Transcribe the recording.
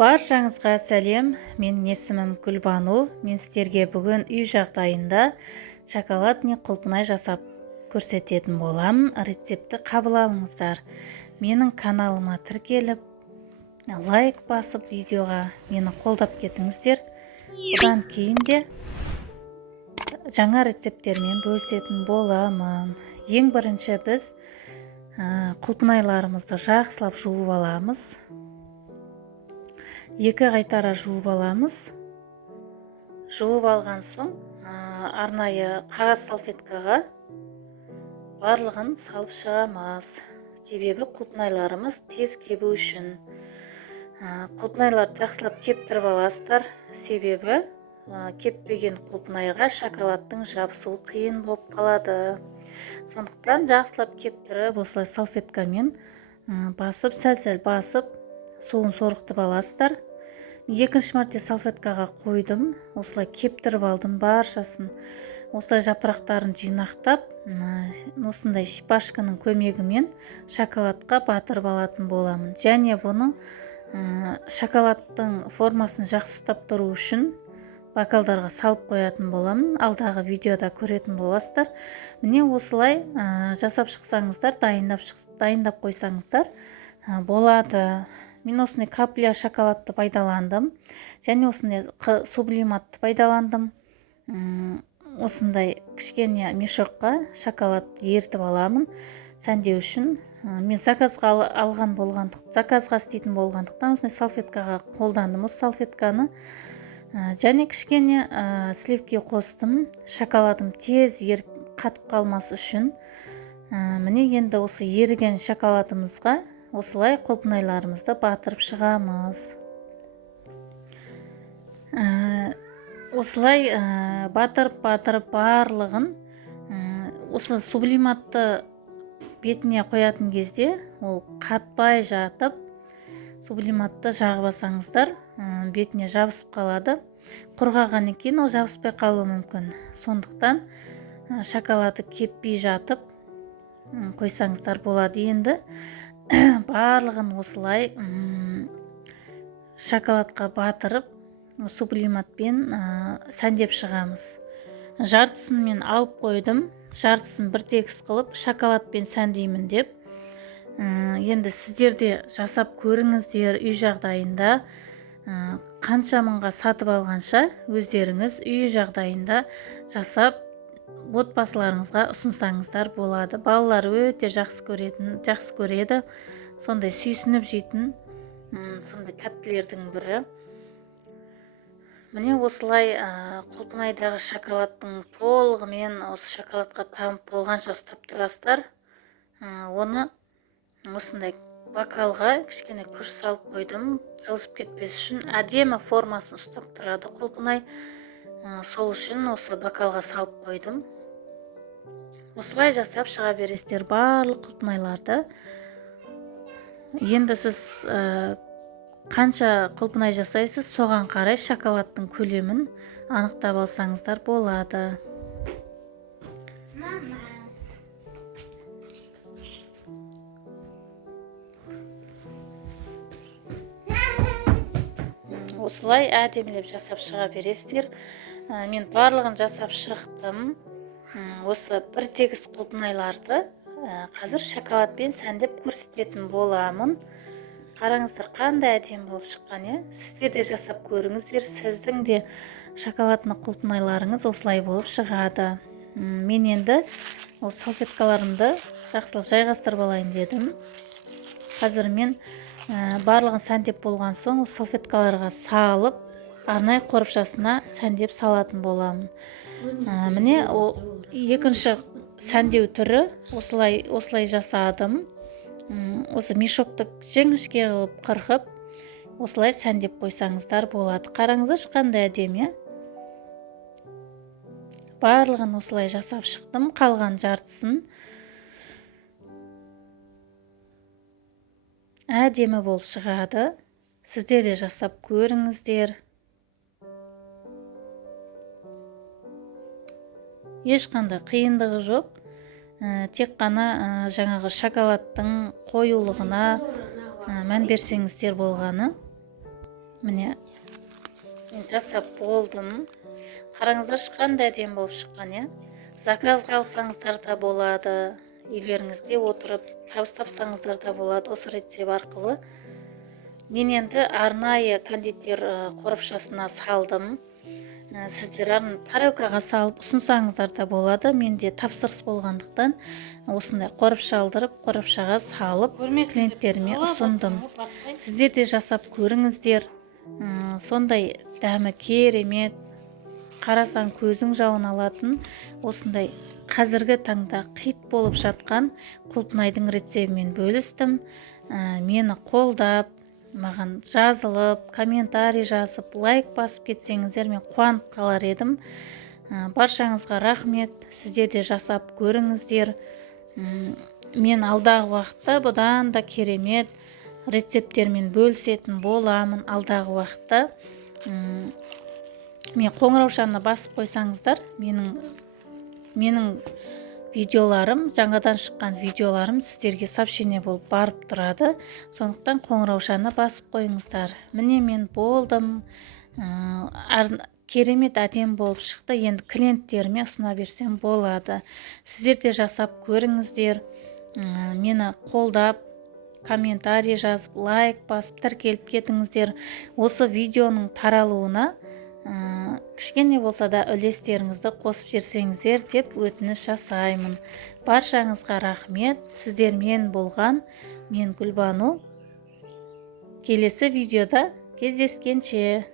Баршаңызға сәлем, менің есімім Гүлбану. Мен сіздерге бүгін үй жағдайында шоколадный құлпынай жасап көрсететін боламын. Рецепті қабыл алыңыздар. Менің каналыма тіркеліп, лайк басып видеоға мені қолдап кетіңіздер. Бұдан кейін де жаңа рецептермен бөлісетін боламын. Ең бірінші біз құлпынайларымызды жақсылап жуып аламыз. Екі қайтара жуып аламыз. Жуып алған соң арнайы қағаз салфеткаға барлығын салып шығамыз. Себебі құлпынайларымыз тез кебу үшін. Құлпынайларды жақсылап кептіріп аласыздар. Себебі кеппеген құлпынайға шоколадтың жабысуы қиын болып қалады. Сондықтан жақсылап кептіріп, осылай салфеткамен басып, сәл-сәл басып, суын сорғытып аласыздар. Екінші мәрте салфеткаға қойдым, осылай кептіріп алдым баршасын. Осылай жапырақтарын жинақтап, осындай шипашканың көмегімен шоколадқа батырып алатын боламын. Және бұны шоколадтың формасын жақсы ұстап тұру үшін бокалдарға салып қоятын боламын. Алдағы видеода көретін боласыздар. Міне осылай жасап шықсаңыздар, дайындап қойсаңыздар болады. Мен осындай капля шоколадты пайдаландым. Және осындай сублиматты пайдаландым. Осындай кішкене мешокқа шоколадты ертіп аламын. Сәндеу үшін. Мен заказға істейтін болғандықтан осындай салфеткаға қолдандым. Осы салфетканы және кішкене сливке қостым. Шоколадым тез еріп қатып қалмас үшін. Міне енді осы еріген шоколадымызға осылай құлпынайларымызды батырып шығамыз. Осылай батырып барлығын осы сублиматты бетіне қоятын кезде ол қатпай жатып, сублиматты жағып алсаңыздар, бетіне жабысып қалады. Құрғағаннан кейін ол жабыспай қалуы мүмкін. Сондықтан шоколады кеппей жатып қойсаңыздар болады. Енді барлығын осылай шоколадқа батырып, сублиматпен сәндеп шығамыз. Жартысын мен алып қойдым. Жартысын бір тегіс қылып, шоколадпен сәндеймін деп. Енді сіздер де жасап көріңіздер үй жағдайында. Қанша мыңға сатып алғанша өздеріңіз үй жағдайында жасап отбасыларыңызға ұсынсаңыздар болады. Балалар өте жақсы көреді. Сондай сүйсініп жейтін сондай тәттілердің бірі. Міне осылай құлпынайдағы шоколадтың толығымен осы шоколадқа тамып болғанша ұстап тұрасыздар. Оны осындай бокалға кішкене күш салып қойдым. Жылжып кетпес үшін әдемі формасын ұстап тұрады құлпынай. Сол үшін осы бокалға салып қойдым. Осылай жасап шыға бересіздер барлық құлпынайларды. Енді сіз қанша құлпынай жасайсыз, соған қарай шоколадтың көлемін анықтап алсаңыздар болады. Осылай әдемілеп жасап шыға бересіздер. Мен барлығын жасап шықтым. Осы бір тегіс құлпынайларды қазір шоколадпен сәндеп көрсететін боламын. Қараңыздар, қандай әдемі болып шыққан. Сіздер де жасап көріңіздер. Сіздің де шоколадны құлпынайларыңыз осылай болып шығады. Мен енді салфеткаларымды жақсылап жайғастырып алайын дедім. Қазір мен барлығын сәндеп болған соң салфеткаларға салып, арнайы қорапшасына сәндеп салатын боламын. Міне екінші сәндеу түрі осылай жасадым. Осы мешокты жіңішке қылып қырқып, осылай сәндеп қойсаңыздар болады. Қараңыздар, қандай әдемі. Барлығын осылай жасап шықтым. Қалған жартысын әдемі болып шығады. Сіздер де жасап көріңіздер. Ешқандай қиындығы жоқ. Тек қана жаңағы шоколадтың қоюлығына мән берсеңіздер болғаны. міне мен жасап болдым. Қараңыздаршы қандай әдемі болып шыққан, иә. Заказға алсаңыздар да болады, үйлеріңізде отырып табыстапсаңыздар да болады осы рецепт арқылы. Мен енді арнайы кондитер қорапшасына салдым. Сіздер тарелкаға салып ұсынсаңыздар да болады. Менде тапсырыс болғандықтан осындай қорапша алдырып, қорапшаға салып клиенттеріме ұсындым. Сіздер де жасап көріңіздер. Сондай дәмі керемет, қарасаң көзің жауын алатын осындай қазіргі таңда қит болып жатқан құлпынайдың рецептімен бөлістім. Мені қолдап, маған жазылып, комментарий жазып, лайк басып кетсеңіздер, мен қуанып қалар едім. Баршаңызға рахмет. Сіздер де жасап көріңіздер. Мен алдағы уақытта бұдан да керемет рецепттермен бөлісетін боламын. Алдағы уақытта мен қоңыраушаны басып қойсаңыздар, менің видеоларым, жаңадан шыққан видеоларым сіздерге сообщение болып барып тұрады. Сондықтан қоңыраушаны басып қойыңыздар. Міне мен болдым. Керемет әдемі болып шықты. Енді клиенттеріме ұсына берсем болады. Сіздер де жасап көріңіздер. Мені қолдап, комментарий жазып, лайк басып, тіркеліп кетіңіздер. Осы видеоның таралуына кішкене болса да үлестеріңізді қосып жерсеңіздер деп өтініш жасаймын. Баршаңызға рахмет. Сіздермен болған мен Гүлбану. Келесі видеода кездескенше.